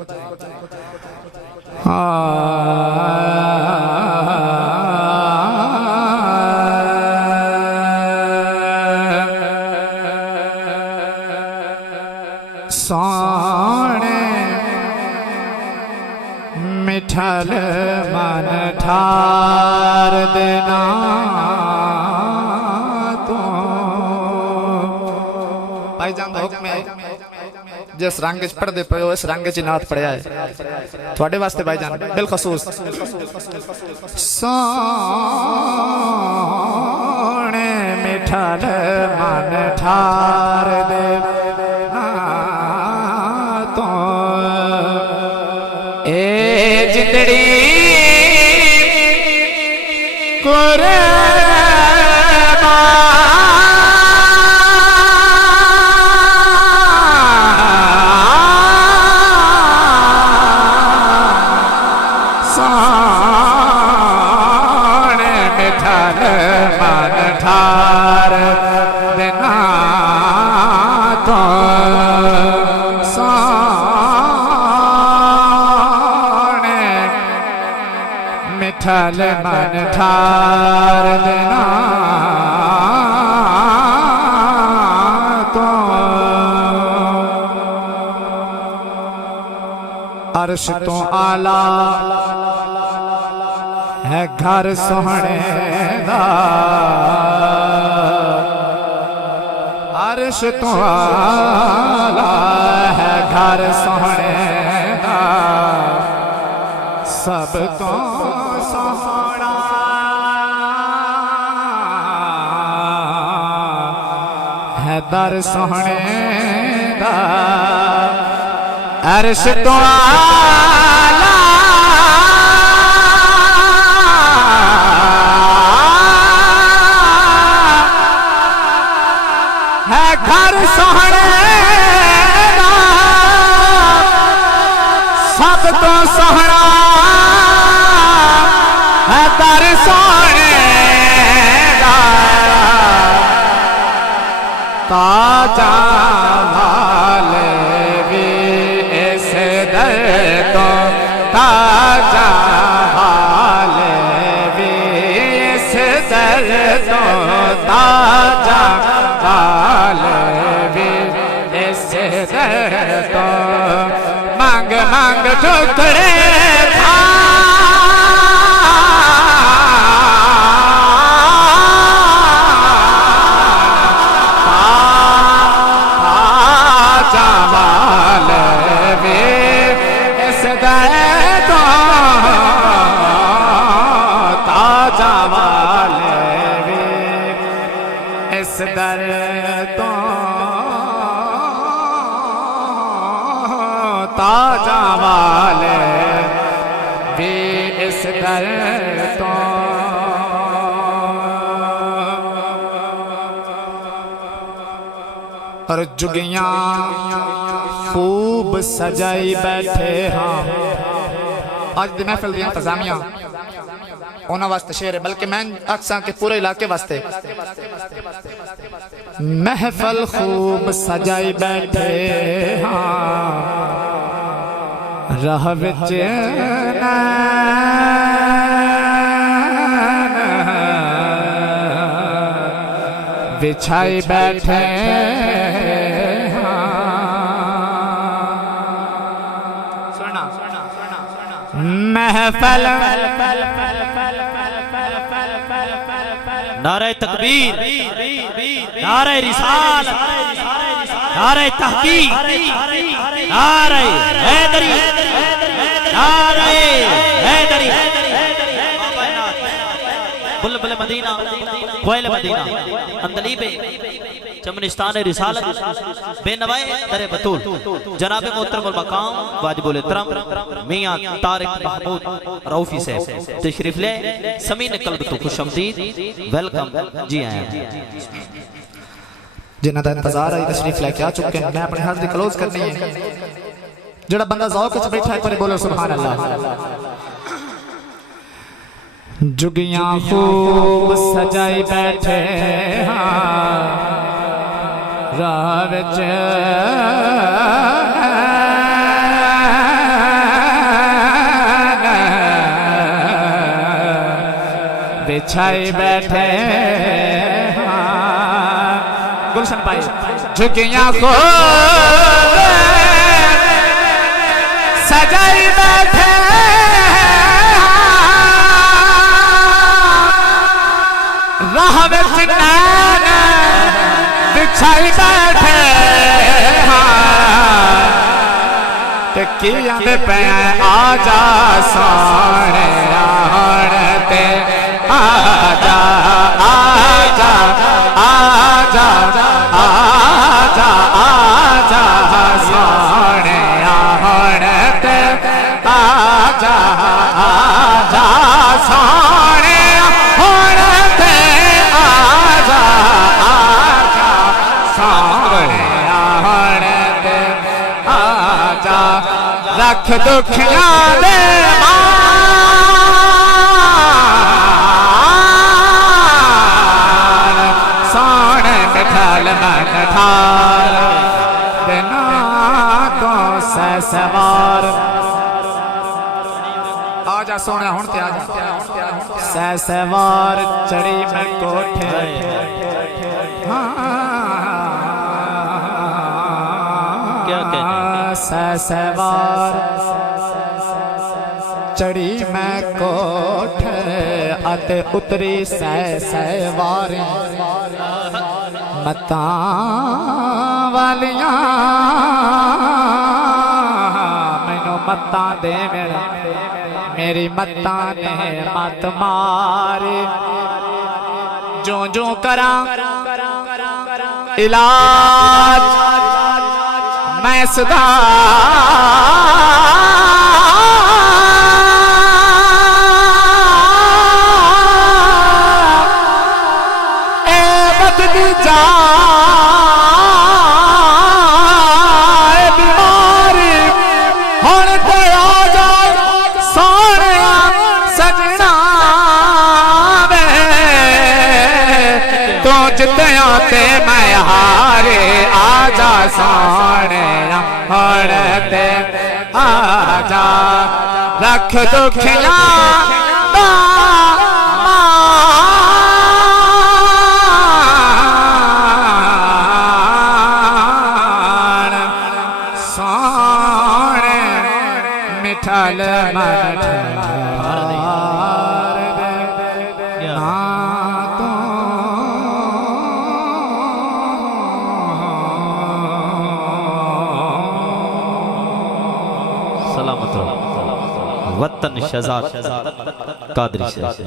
सोने मिठल मन ठार देना तो भाई जान हुक्म है जिस रंग च पढ़दे पे हो इस रंग च नात पढ़िया है थोड़े वास्ते भाई जान बिलखसूस सोने मिठल मन ठार दे तो ए जिंदड़ी कुर्बान सोने मिठल मन ठार देना तो सोने मिठल मन ठार देना तो अर्श तो आला है घर सोहने दा अर्श तो आला है घर सोहने दा सब तो सोहना है दर सोहने दा अर्श तो आला है घर सोहने दा सब तो सोहना है दर सोहने दा ताजा वाले भी इस दर तो ताजा वाले भी इस दर तो ताजा वाले भी इस दर तो मांग मांग ठुकरे दर तो ताजा वाले भी इस दर तो और जुगियां खूब सजाई बैठे हाँ आज दी महफिल दी इंतजामिया उन्होंने वास्ते शेर है बल्कि मैं अक्सा के पूरे इलाके वास्ते महफल खूब सजाई बैठे हाँ राह विच बिछाई बैठे हाँ सुना महफल नारे तकबीर नारे रिसालत नारे तहकीक नारे हैदरी नारे हैदरी बुलबुल मदीना कोयल मदीना अंदलीबे चमनिस्तान रिसालत बेनवाए दरे बतूल जनाब मोहतरम मकाम वाजिबुल इहतराम मियां तारिक महमूद रऊफी से तशरीफ ले समीन कल्ब तो खुशामदीद वेलकम जी आए जिन्हां दा इंतजार है तशरीफ लेके आ चुके हैं मैं अपने हाथ दी क्लोज करनी है जेड़ा बंदा ज़ौक़ च बैठा है एक बार बोलो सुभान अल्लाह जुगियां खूब सजाई बैठे हाँ राह विच बिछाई बैठे हाँ। गुलशन भाई झुकियां को सजाई बैठे राह विच नैन बिछाई बैठे ते की आंदे पे आजा सोने ते आजा आजा आजा आजा आजा सोने ते आजा आजा सोने ते आजा आजा सोने ते आजा रख दुखियां दे सोने मिठाल मन ठार बिना तो सवार आजा सोने हुण ते आजा सवार चढ़ी मैं कोठे क्या कहना सवार चढ़ी मैं कोठे अते उतरी सवार मता वालियां मैनू मत्ता दे मेरी मत्ता ने मत मारे जो जो करा इलाज मैं सदा ए बदली जा बीमारी हुण ते आजा सोने सजना वे तो जितया ते मैं हारे आजा सोने ते आजा रख दुखियां सोने मिठाल मन सलामत रहो वतन शहजाद कादरी से